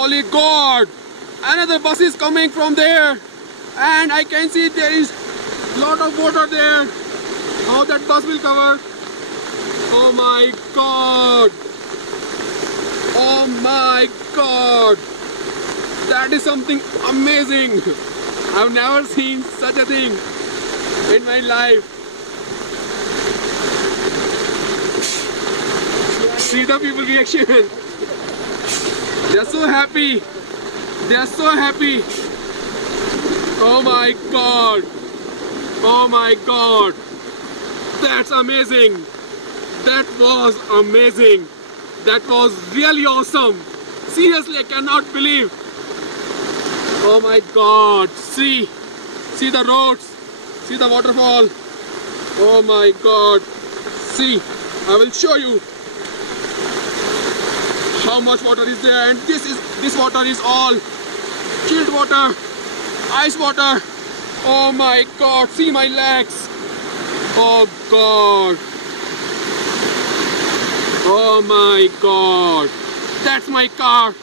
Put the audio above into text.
Holy God! Another bus is coming from there, and I can see there is lot of water there. How that bus will cover? Oh my God! Oh my God! That is something amazing. I've never seen such a thing in my life. See the people reaction. They are so happy. They are so happy. Oh my God. Oh my God. That's amazing. That was amazing. That was really awesome. Seriously, I cannot believe. Oh my God. See the roads. See the waterfall. Oh my God. See, I will show you how much water is there, and this water is all chilled water, ice water. Oh my God, see my legs. Oh God. Oh my God. That's my car.